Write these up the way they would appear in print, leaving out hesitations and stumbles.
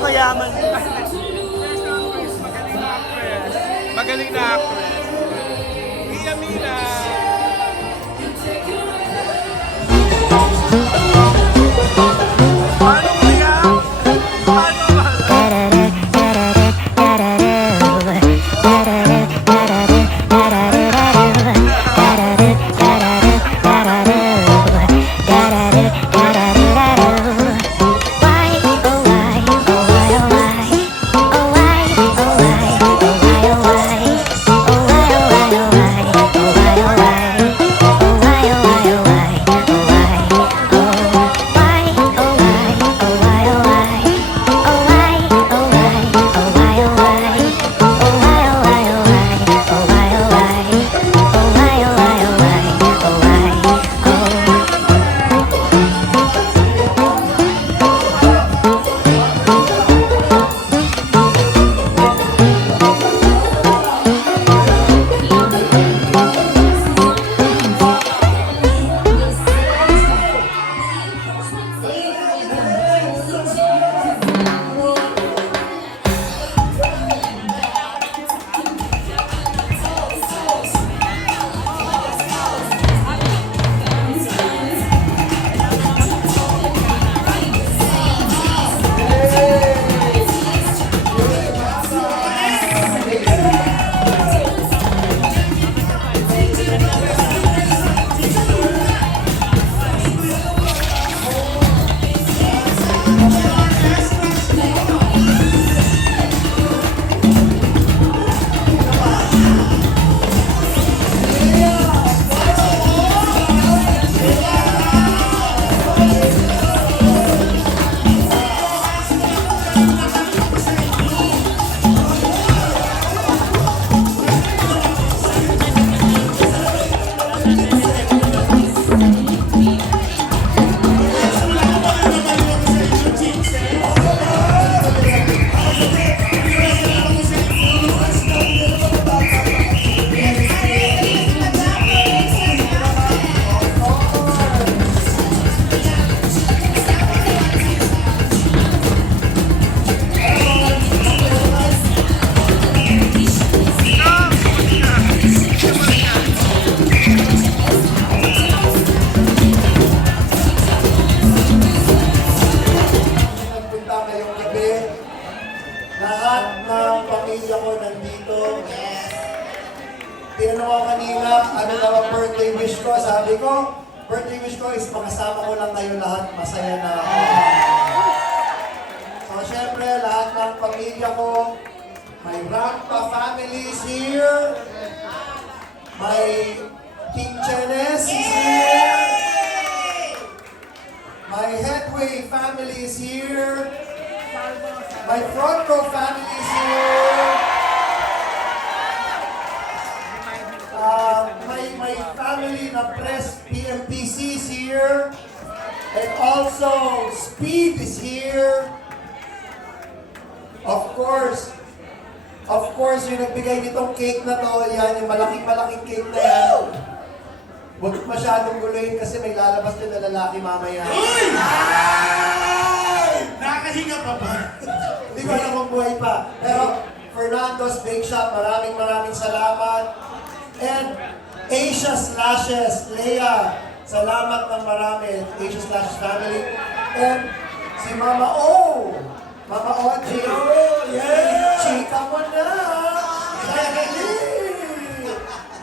mayaman din. Magaling na actress. Iya Mina. Paano kaya? Paano ba? Lahat ng pamilya ko nandito. Tinanong ko kanina, ano daw ang birthday wish ko? Sabi ko, birthday wish ko is makasama ko lang kayo lahat. Masaya na ako. So, syempre, lahat ng pamilya ko, my Rampa family is here. My King Chenes is here. My Headway family is here. My front row family is here. My family na press PMPC is here. And also, Speed is here. Of course, yung nagbigay nitong cake na to, yan, yung malaking cake na yan. Huwag masyadong guluhin kasi may lalabas din na lalaki mamaya. Nakahinga pa ba? Hindi ko alam kung buhay pa. Pero Fernando's Bake Shop, maraming salamat. And Asia Slashes, Leia, salamat ng marami. Asia Slashes family. And si Mama O. Mama Ochi. Yeah! Chika mo na!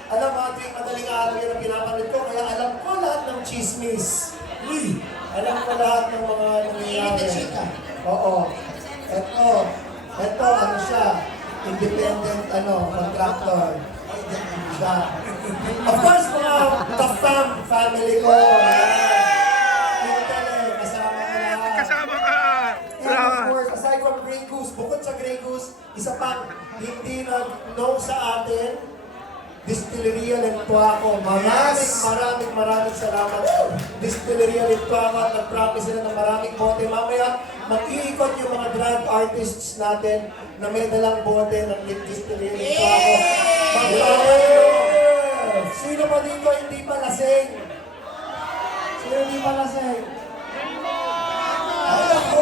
Alam mo, ito yung madaling araw yun ang pinapanood ko, kaya alam ko lahat ng chismis. Uy! Alam ko lahat ng mga nangyayari. Oo. Ito, ano siya? Independent, contractor. Siya. Of course, mga ka-fam family ko. Yung tele, kasama ko lahat. Kasama ka. And of course, aside from Grey Goose, bukod sa Grey Goose, isa pang hindi nag-know sa atin, Distilleria Lentuaco. Maraming salamat. Distilleria Lentuaco at nag-promise sila ng maraming bote. Mamaya, mag-iikot yung mga drag artists natin na may dalang bote ng Distilleria Lentuaco. Sino pa dito hindi pa lasing? Sino hindi pa lasing? Ay, ako!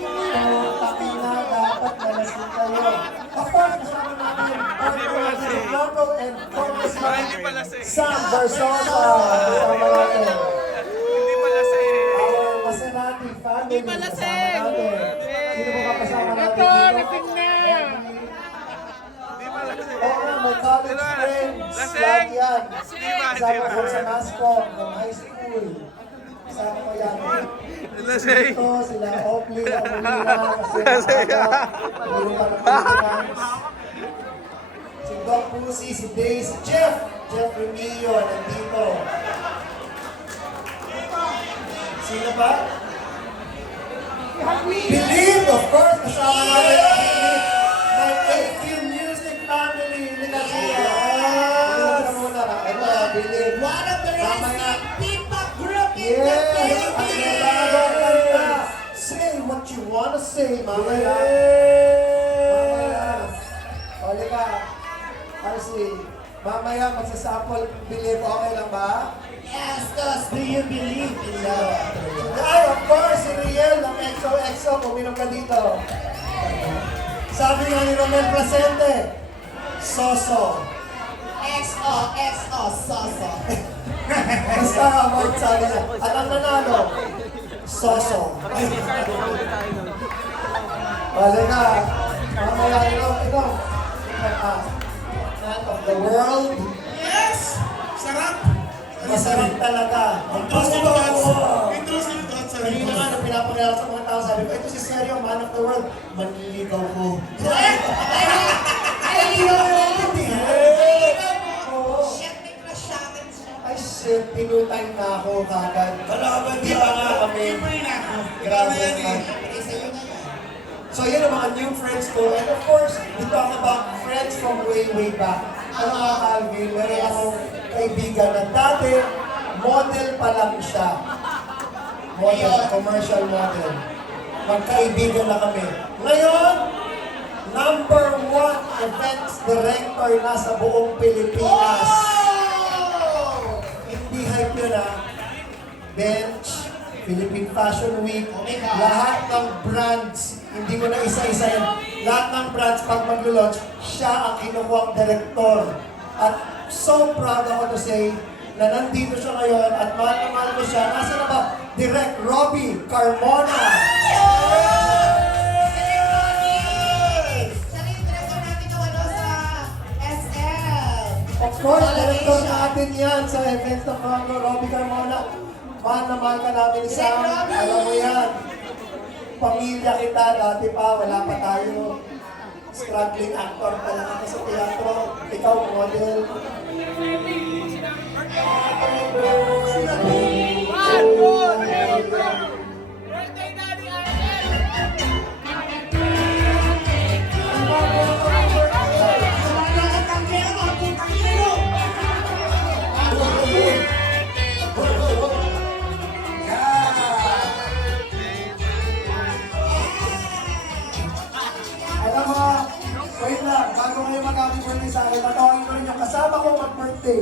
Takina, dapat nalasing kayo. Of course, kasama natin yung partner ng Loco and Congressman Hindi pala si. Sam Versosa. Kasama natin. Hindi pala si. Our Maserati family. Kasama natin. Sino mo kasama natin dito? Hindi pala si. Oo nga, may college friends. Lahat yan. Kasama ko sa NASCOM ng high school. Kasama ko yan. Lasing. Ito, sila Oakley, Amulina, kasi nakaka, hindi pa Pilipinas. Si Doc Pusi, si Day, si Jeff Remillo, nandito. Sino pa? Believe, of course, kasama natin ang Believe. My AQ Music family, nila siya. Believe ka muna. Ito, Believe. One of the Mamaya. rising P-pop group in the Yes! Ang Philippines! nagkakaganda. Say what you wanna say, mamaya. Mamaya. Oli ka. RC. Mamaya magsasapol, Believe, okay lang ba? Yes, cause do you believe in love? Ay, of course, si Riel ng XOXO, uminom ka dito. Sabi nga ni Romel Placente, Soso. XOXO, Soso. Basta about sabi niya. At ang nanalo, Soso. Wala ka. Mamaya, ikaw. Man of the world. Yes! Sarap! Masarap talaga. Intrusive thoughts. Intrusive thoughts. Kanina nga, nung pinapakilala sa mga tao, sabi ko, ito si Sergio, man of the world. Manliligaw ko. Ay, Oo. shit, may crush sa akin siya. Ay, shit, tinutime na ako kagad. Kalaban Di ba nga kami? Libre na ako. Grabe yan naman. eh. Ay, sa'yo na yan. So yun ang mga new friends ko. And of course, we talk about friends from way back. Ano mga Calvin, meron akong kaibigan na dati, model pa lang siya. Model, commercial model. Magkaibigan na kami. Ngayon, number 1 events director na sa buong Pilipinas. Oh! Hindi hype yun ah. Bench, Philippine Fashion Week, Oh my God. lahat ng brands, hindi ko na isa-isa yan. Lahat ng brands pag mag-launch, siya ang kinukuha director. At so proud ako to say na nandito siya ngayon at mahal na mahal ko siya. Nasa na ba? Direct Robbie Carmona. Siya rin yung director natin ng ano sa SM. Of course, director natin yan sa events ng mga Robbie Carmona. Mahal na mahal ka namin ni Sam. Direct Robbie! Alam mo yan. Pamilya kita, dati pa, wala pa tayo. Struggling actor pa lang ako sa teatro. Ikaw, model. Sumagat ang kaya mga putang ino! Alam mo, wait lang, bago kayo mag-happy birthday sa akin, tatawagin ko rin yung kasama ko mag-birthday.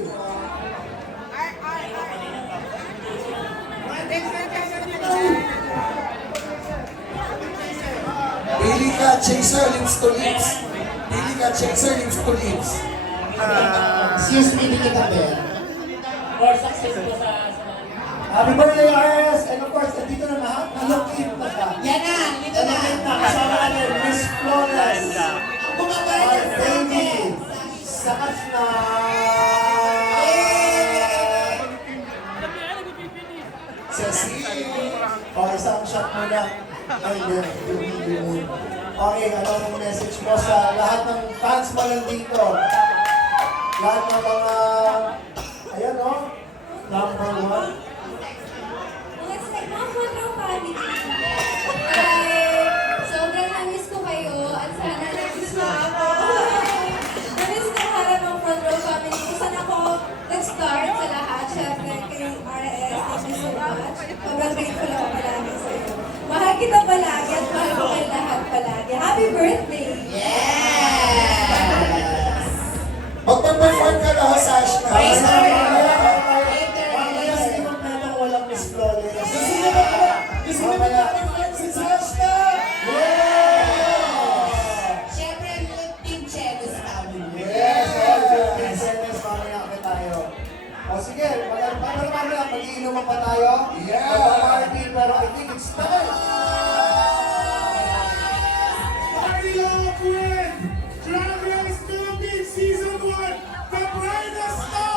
Pili ka, chaser, lips to lips. Pili ka, chaser, lips to lips. Excuse me, hindi kita Ben. Happy birthday, RS! And of course, nandito na lahat, nalukit na siya. Yan na, dito na. Nalukit na, kasama natin, Miss Flores. Ang bumabay Our na baby, sakas na. Sexy. O, isang shot muna. Ay, yun. Okay, ano ang message mo sa lahat ng fans mo nandito? Lahat ng mga, ayan o, number 1. It's like mga photo family. Sobrang na-miss ko kayo at sana na-miss mo ako. Na-miss ko harap ng front row family. Kung saan ako nag-start sa lahat. Siyempre kay RS, thank you so much. Sobrang grateful ako palagi sa'yo. Mahal kita palagi at mahal ko kayo lahat palagi. Happy birthday! Magpa-perform ka na, Sash na. Praise the Lord. Mamaya hindi mo pwede walang Miss Flores. Gusto mo ba? Gusto mo ba? Si Sash na. tayo? Yeah. Magpa-party, pero I think it's time. Party up with Drag Race Philippines Season 1, the brightest star!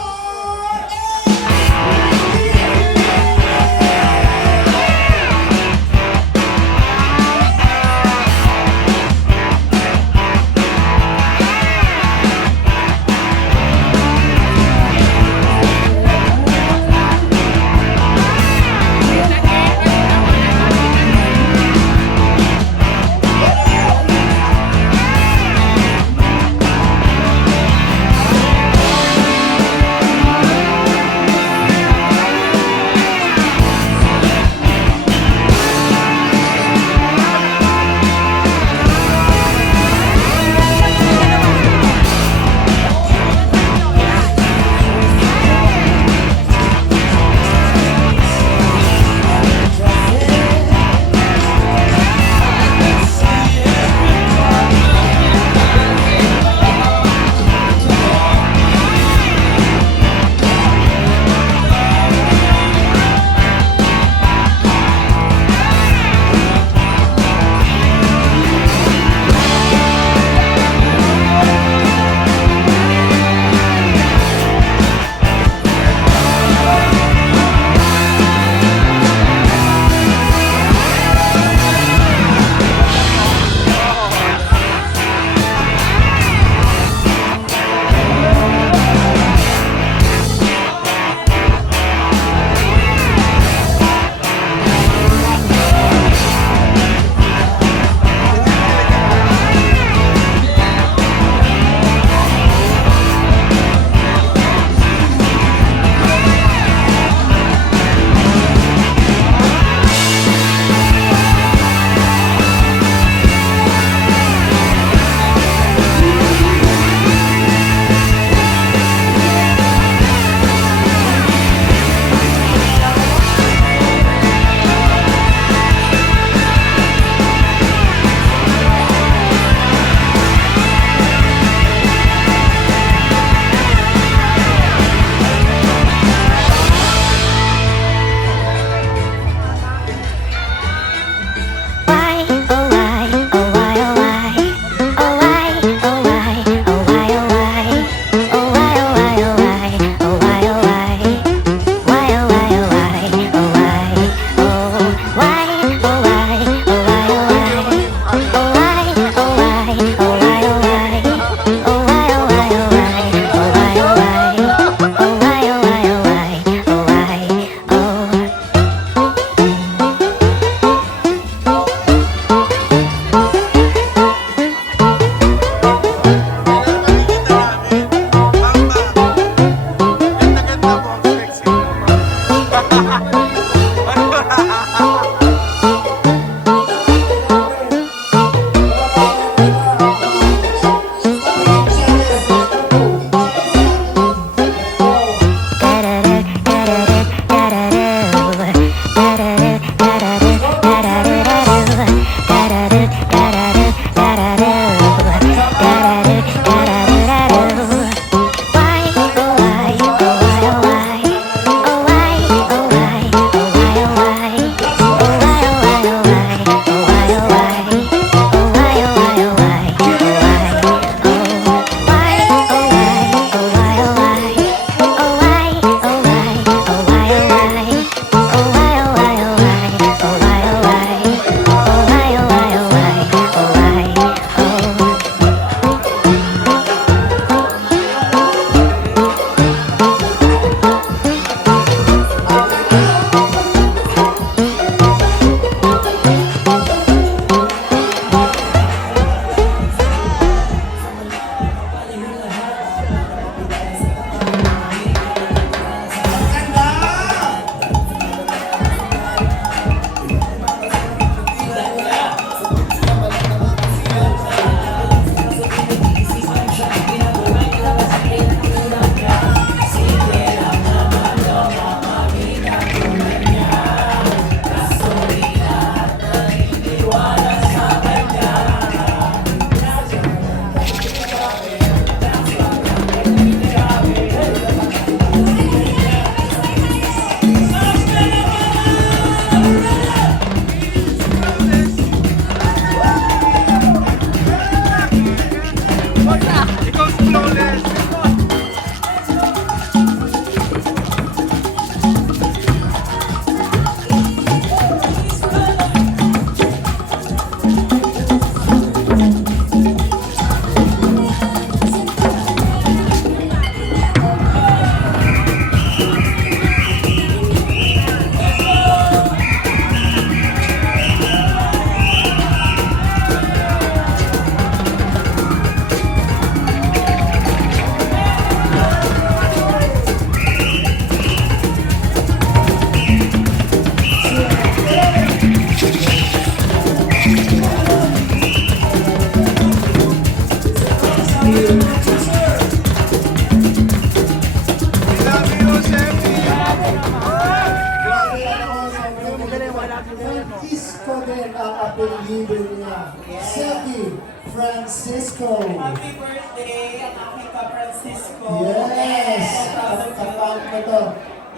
and ang apelido niya. Seki Francisco. Happy birthday, ang aking ka-Francisco. Yes! Kapag ko to.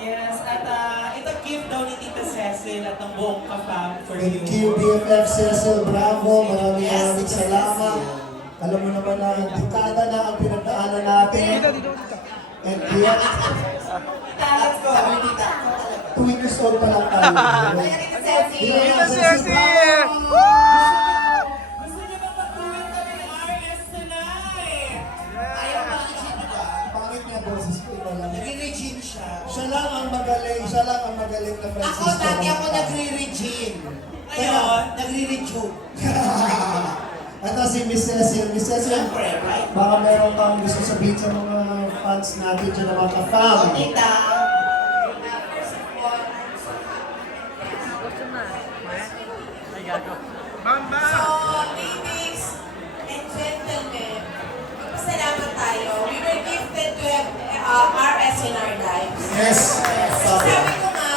Yes, at ito gift daw ni Tita Cecil at ng buong kapam for Thank you. you, BFF Cecil. Bravo. Maraming Yes, maraming Tita salamat. Alam mo naman na dekada na ang pinagdaanan natin. And yet, Tita, let's go. Sabi Tita. 2 years old pa lang tayo. Tita Cecil. Tita Cecil! Gusto niyo ba mag-duet kami ng RS tonight? Ayaw makikita ka. Pangit niya boses ko. Iba lang. Nagre-regine siya. Siya lang ang magaling. Siya lang ang magaling na Francisco. Ako, dati ako nagre-regine. Ngayon, nagre-rejuve. Ito si Miss Cecil. Miss Cecil, Siyempre, right? baka meron kang gusto sabihin sa mga fans natin dyan na mga ka-fam. Tita. Bamba! So, ladies and gentlemen, magpasalamat tayo. We were gifted to have RS in our lives. Yes. So, sabi ko nga,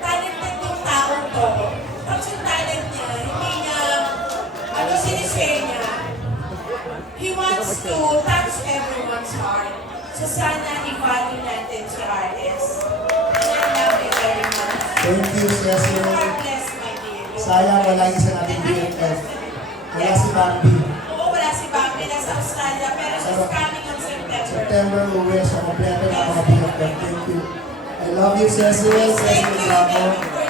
talented yung taong to. Pag yung talent niya, hindi niya, sinishare niya, he wants to touch everyone's heart. So, sana i-value natin si RS. And I love you very much. Thank you, Cecil. God bless, my dear. Sayang wala yung sa nating BFF. Wala si Bambi. Oo, wala si Bambi. Nasa Australia, pero she's coming on September. September, uwi siya. Kompleto na mga BFF. Thank you. I love you, Cecil. Cecil Bravo.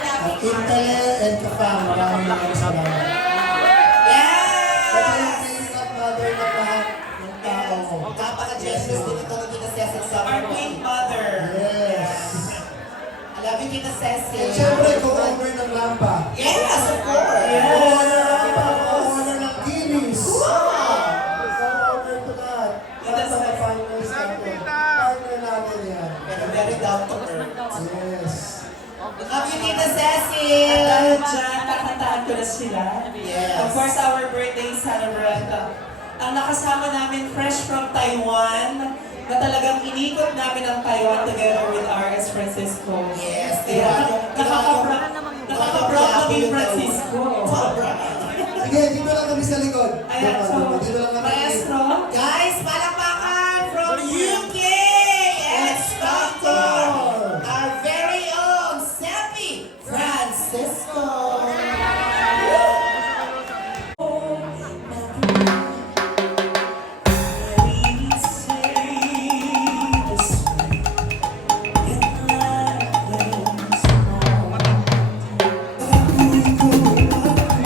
At Intele and Kafam. Maraming salamat. Ito yung Yes! favorite mother na lahat ng tao mo. Napaka-generous din ito ng Tita Cecil sa our queen mother. Yes. I love you, Tita Cecil. And syempre, co-owner ng Lampa. Yes, of course. Co-owner ng Lampa. Co-owner ng Guinness. Co-owner to that. Lahat ng finals natin. Partner natin yan. Pero very down to earth. Yes. Love you, Tita Cecil. At dahil dyan, kakantaan ko na sila. Yes. Of course, our birthday celebrant. Ang nakasama namin fresh from Taiwan, na talagang inikot namin ang Taiwan together with RS Francisco. Yes. Kaya nakaka-proud kami Francisco. Sige, dito lang kami sa likod. Ayan, so, Dito lang kami. maestro. Guys, palakpakan from UK! X Factor! Our very own Seppi Francisco!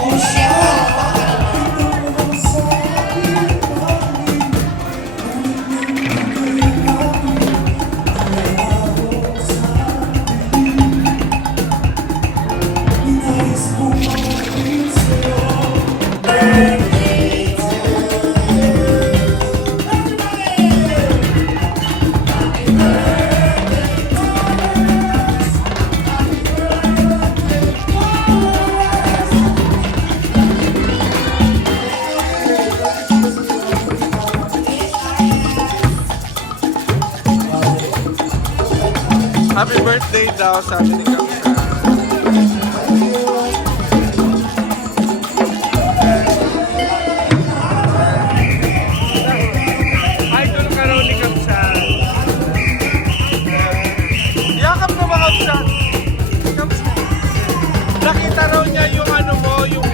Oh, shit! Happy birthday daw, sabi ni Kamsa. Idol ka raw ni Kamsa. Yakap na ba Kamsa? Kamsa. Nakita raw niya yung ano mo, yung